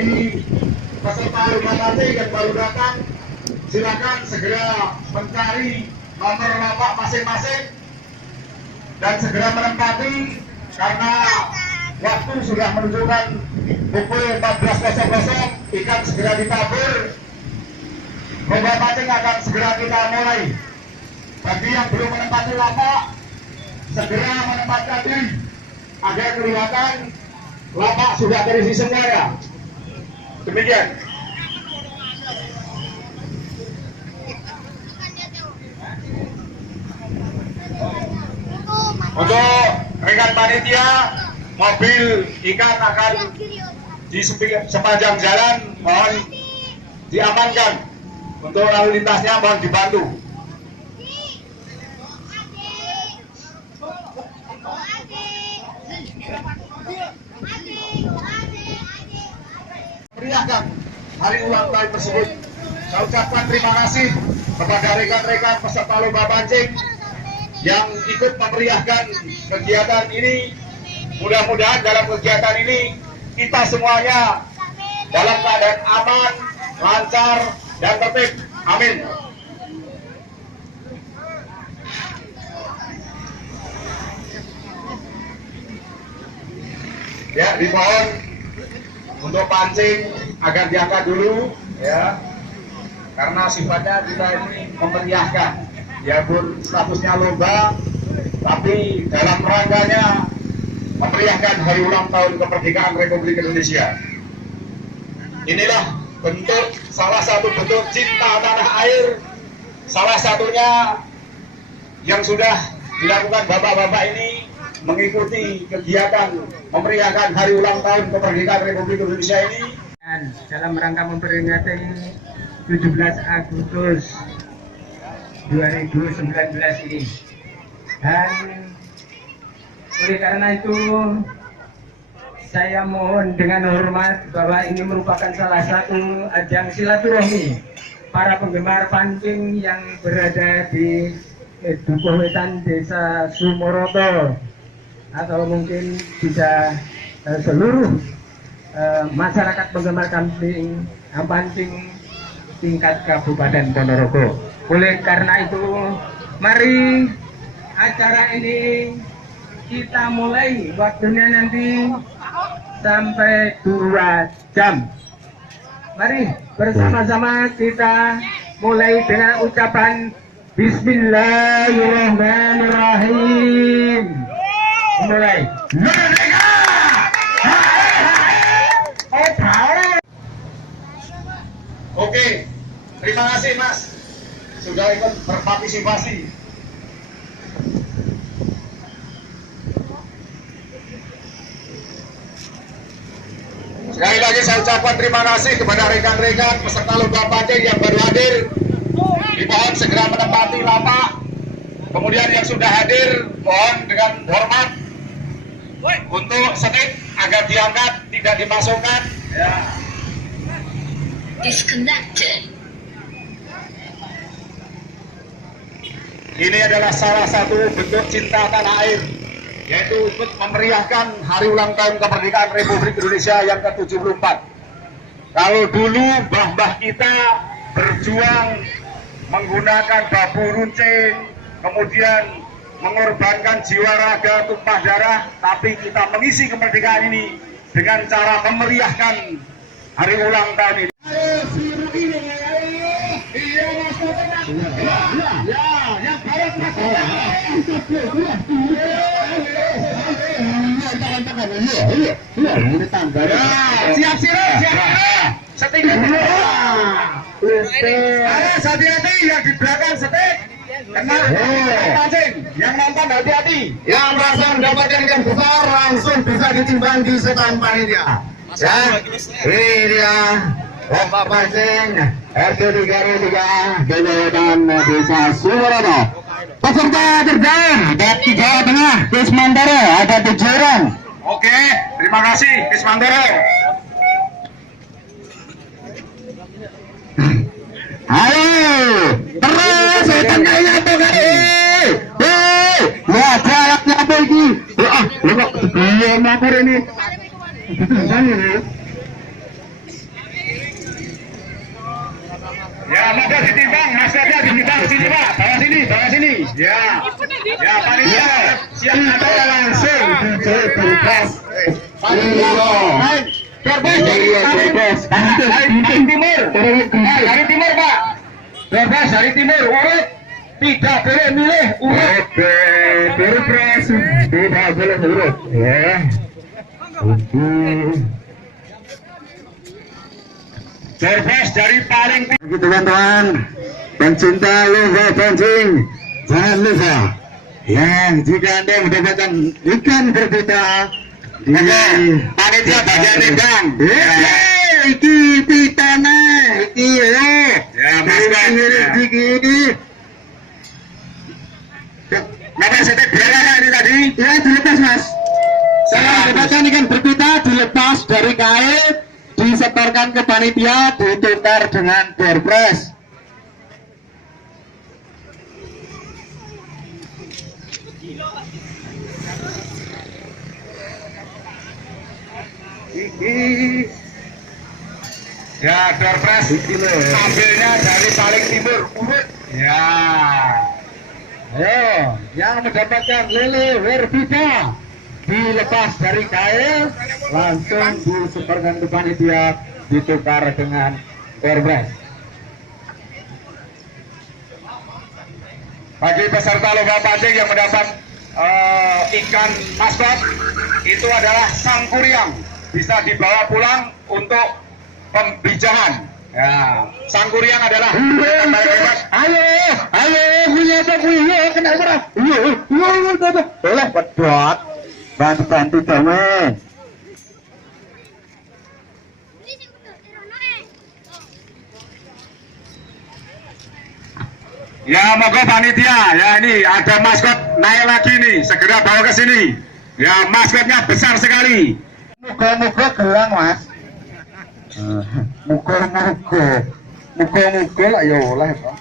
bagi peserta lomba pancing yang baru datang, silakan segera mencari nomor lapak masing-masing dan segera menempati karena waktu sudah menunjukkan pukul 14.00, ikan segera ditabur, lomba pancing akan segera kita mulai. Bagi yang belum menempati lapak, segera menempatkan diri agar kelihatan lapak sudah terisi semua ya. Demikian. Untuk rekan panitia, mobil ikan akan di sepanjang jalan mohon diamankan. Untuk lalu lintasnya mohon dibantu. Meriahkan hari ulang tahun tersebut. Saya ucapkan terima kasih kepada rekan-rekan peserta lomba pancing yang ikut memeriahkan kegiatan ini. Mudah-mudahan dalam kegiatan ini kita semuanya dalam keadaan aman, lancar, dan tertib. Amin. Ya, dimohon untuk pancing agar diangkat dulu ya, karena sifatnya kita ini memeriahkan, ya pun statusnya lomba, tapi dalam rangkanya memeriahkan hari ulang tahun kemerdekaan Republik Indonesia. Inilah salah satu bentuk cinta tanah air, salah satunya yang sudah dilakukan bapak-bapak ini mengikuti kegiatan memeriahkan hari ulang tahun kemerdekaan Republik Indonesia ini. Dan dalam rangka memperingati 17 Agustus 2019 ini. Dan oleh karena itu saya mohon dengan hormat bahwa ini merupakan salah satu ajang silaturahmi para penggemar pancing yang berada di Dukuh Wetan, Desa Sumoroto, atau mungkin bisa seluruh masyarakat penggemar pancing tingkat Kabupaten Ponorogo. Oleh karena itu, mari acara ini kita mulai, waktunya nanti sampai 2 jam. Mari bersama-sama kita mulai dengan ucapan Bismillahirrahmanirrahim. Mulai. Merdeka! Oke, terima kasih Mas sudah ikut berpartisipasi. Sekali lagi saya ucapkan terima kasih kepada rekan-rekan peserta lomba pancing yang baru hadir. Dimohon segera menempati lapak. Kemudian yang sudah hadir mohon dengan hormat untuk setik agar diangkat, tidak dimasukkan. Ya. Disconnected. Ini adalah salah satu bentuk cinta tanah air, yaitu ikut memeriahkan hari ulang tahun kemerdekaan Republik Indonesia yang ke-74. Kalau dulu mbah-mbah kita berjuang menggunakan babu runcing, kemudian mengorbankan jiwa raga, tumpah darah, tapi kita mengisi kemerdekaan ini dengan cara memeriahkan hari ulang tahun ini. Siap siap setik. Hati-hati yang di belakang setik. Kena pancing. Yang nonton hati-hati. Yang merasa mendapatkan ikan besar langsung bisa ditimbang di setan panitia. Ya, ini dia lomba pancing RT 3 Gelodan Desa Sumoroto. Peserta terbaik dari Jawa Tengah, Kismantoro, ada 7 orang. Oke, terima kasih Kismantoro. Ayo, terus setan kayaknya tuh kali. Ya, jaraknya apa ini? Lu kok iya motor ini? maskotnya di bawah sini Pak, bawah sini. Ya, ya panitia siap atau langsung. Dari timur Pak. Bebas dari timur, urut. Tidak boleh milih, urut. Pilpres tidak boleh urut. Ya. Bebas dari paling Gitu teman-teman, pencinta lomba pancing, jangan lupa yang jika Anda mendapatkan ikan berbeda di panitia bagian ikan. Iki pitana, iki Ya, maskot. iki. Nama setek berapa ini tadi? Ya dilepas mas. Saya mendapatkan ikan berbeda dilepas dari kail, disetorkan ke panitia, ditukar dengan Perpres. Ya, Dorpres ambilnya dari paling timur, urut. Ya. Ayo, yang mendapatkan lele berbeda dilepas dari kail, langsung disetorkan ke panitia, ditukar dengan Perpres. Bagi peserta lomba pancing yang mendapat ikan maskot, itu adalah sangkuriang, bisa dibawa pulang untuk pembijangan. Ya, sangkuriang adalah Ayo, punya apa punya kena berapa? Boleh pedot, bantu kami. Ya, moga panitia. Ya, ini ada maskot naik lagi nih, segera bawa ke sini. Ya, maskotnya besar sekali. Muka gelang mas. Muka lah ya oleh pak.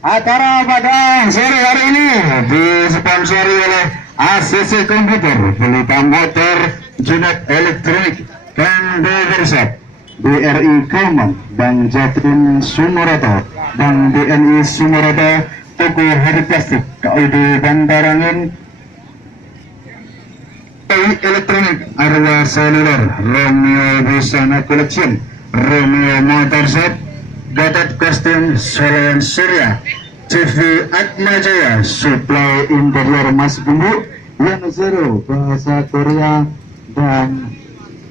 Acara pada sore hari ini disponsori oleh ACC Komputer, Pelita Motor, Junet Elektronik, dan Workshop, BRI Kalman, Bank Jatim Sumoroto, Bank BNI Sumoroto, Toko Hari Plastik, KUD Bantarangin, Elektronik, Arwa Seluler, Romeo Busana Collection, Romeo Motorshop, Gatot Kostum Solayan Surya, TV Atmajaya, Supply Interior Mas Bumbu, Yan Zero, Bahasa Korea, dan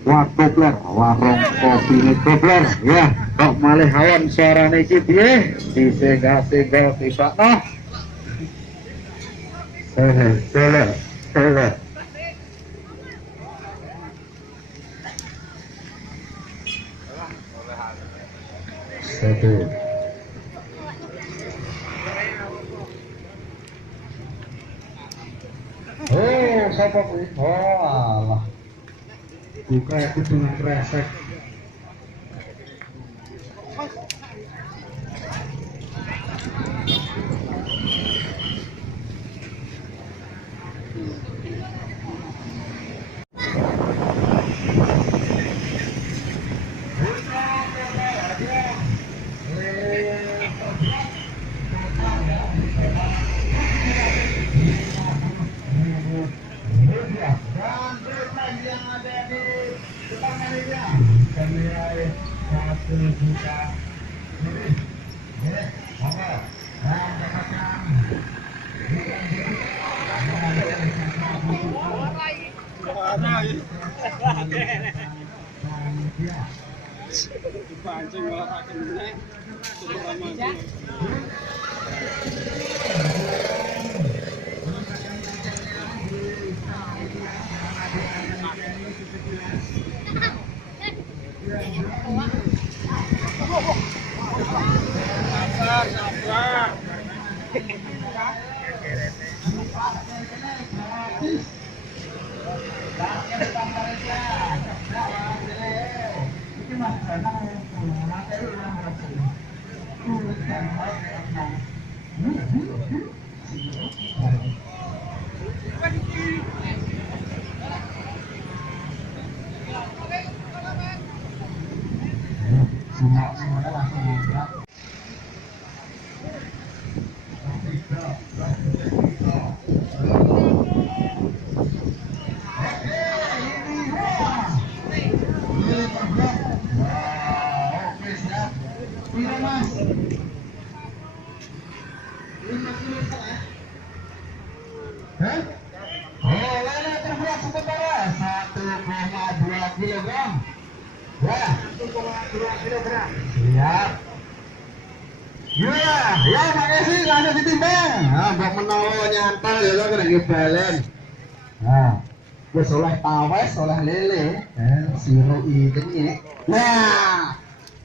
Wakopler, Warung Kopi Kopler. Ya, kok malih hawan suarane iki piye? Disenggal-senggal tibakno. Tele. Satu. Oh, siapa kuwi? Oh, alah. Buka itu dengan kresek. Oke, siap. Pira, Mas? 5 kilo setengah. Hah? Oh, lele terberat sementara 1,2 kilogram. Ya, 1,2 kilogram. Siap. Ya, ya makasih langsung ditimbang. Nah, buat menawa nyantal ya lo kena dibalen. Nah, wis oleh tawes, oleh lele, siru ini. Nah,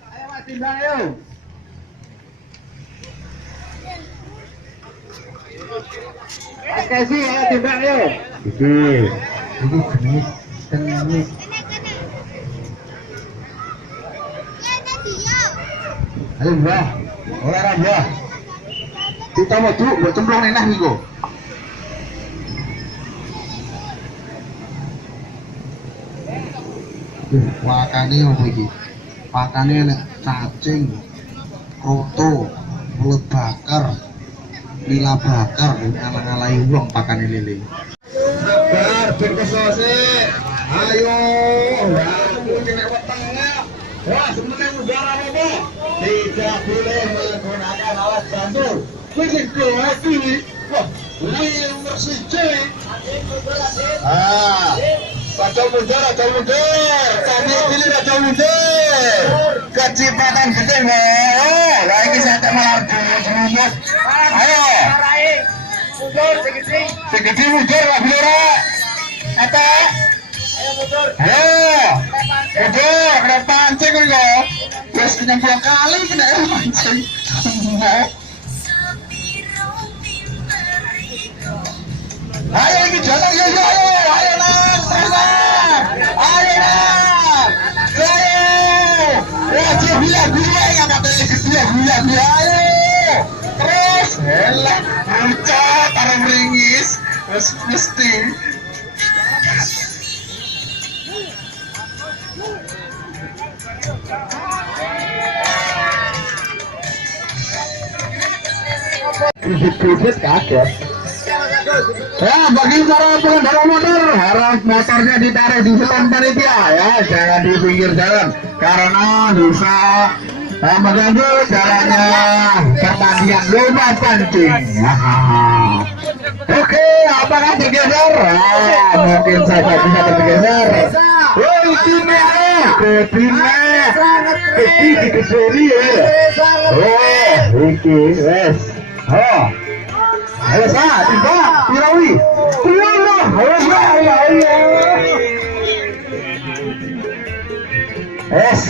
ayo Mas timbang yuk. Makasih ayo timbang yuk. Ini genit. Ayo mbak, oleh raja. Kita mau tuh buat cemplung enak nih kok. Pakane apa iki? Pakane nek cacing, kroto, mulut bakar, lila bakar, ngalah-ngalahi wong pakane lele. Sabar, ben kesose. Ayo, aku kena wetengnya. Wah, semeneng udara apa? Tidak boleh menggunakan alat bantu. Wih, hati. Wah, ini nomor 1. Raja mundur. Kami pilih raja mundur. Kecepatan gede nih. Lagi saya tak malah semua. Ayo. Mundur segede. Segede mundur lah Blora. Kata. Ayo mundur. Ayo. Mundur. Kena pancing kok. Terus 60 kali kena pancing. Ayo ini jalan ya. Ayo nak. Ayo. Wajib bilang gue yang katanya gede bilang ayo. Terus helah bocah taruh meringis mesti. Bibit kaget. Ya, bagi para pengendara motor harap motornya ditarik di selang panitia ya, jangan di pinggir jalan karena bisa mengganggu jalannya pertandingan lomba pancing. Oke, apakah bergeser? Mungkin saja bisa bergeser. Woi, timnya, kediri ya. Oh, iki, wes. Oh. Ayo sah, tiba, Pirawi. Ayo sah, ayo.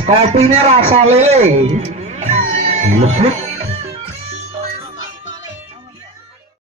Kopinya rasa lele. Lebut.